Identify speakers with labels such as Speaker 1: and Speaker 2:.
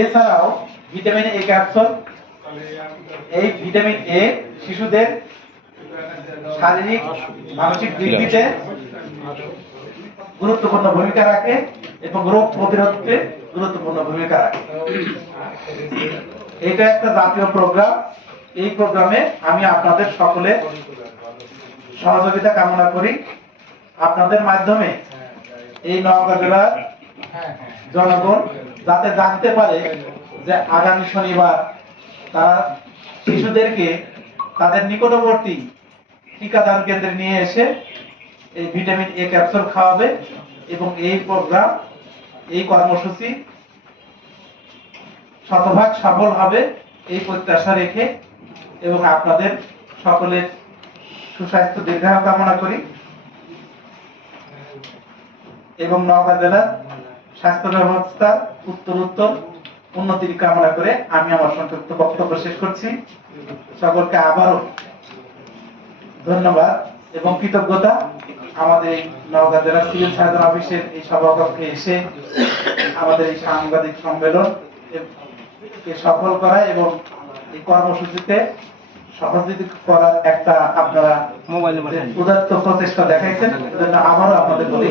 Speaker 1: এছাড়াও vitamin A capsule এই vitamin A শিশুদের শারীরিক, মানসিক বৃদ্ধিতে গুরুত্বপূর্ণ ভূমিকা রাখে এবং রোগ প্রতিরোধে গুরুত্বপূর্ণ ভূমিকা রাখে। এটা একটা জাতীয় প্রোগ্রাম এই প্রোগ্রামে আমি আপনাদের সকলের সহযোগিতা কামনা করি। আপনাদের মাধ্যমে এই নওগাঁ জেলার জনগণ যাতে জানতে পারে যে আগামী শনিবার তারা শিশুদেরকে তাদের নিকটবর্তী টিকাদান কেন্দ্রে নিয়ে এসে এই ভিটামিন এ ক্যাপসুল খাওয়াবে এবং এই প্রোগ্রাম, এই কর্মসূচি শতভাগ সফল হবে এই প্রত্যাশা রেখে এবং আপনাদের সকলের সুস্বাস্থ্য দীর্ঘায়ু কামনা করি। এবং নওগাঁ জেলার স্বাস্থ্য ব্যবস্থা উত্তর উত্তর উন্নতির কামনা করে আমি আমার সংক্ষিপ্ত বক্তব্য শেষ করছি। সকলকে আবারও ধন্যবাদ এবং কৃতজ্ঞতা। আমাদের নওগাঁ জেলা সিভিল সার্জন অফিসের এই সভাকক্ষে এসে আমাদের এই সাংবাদিক সম্মেলন সফল করা এবং এই কর্মসূচিতে সহযোগিতা করার একটা আপনারা উদাত্ত প্রচেষ্টা দেখাইছেন। আবারও আপনাদের বলি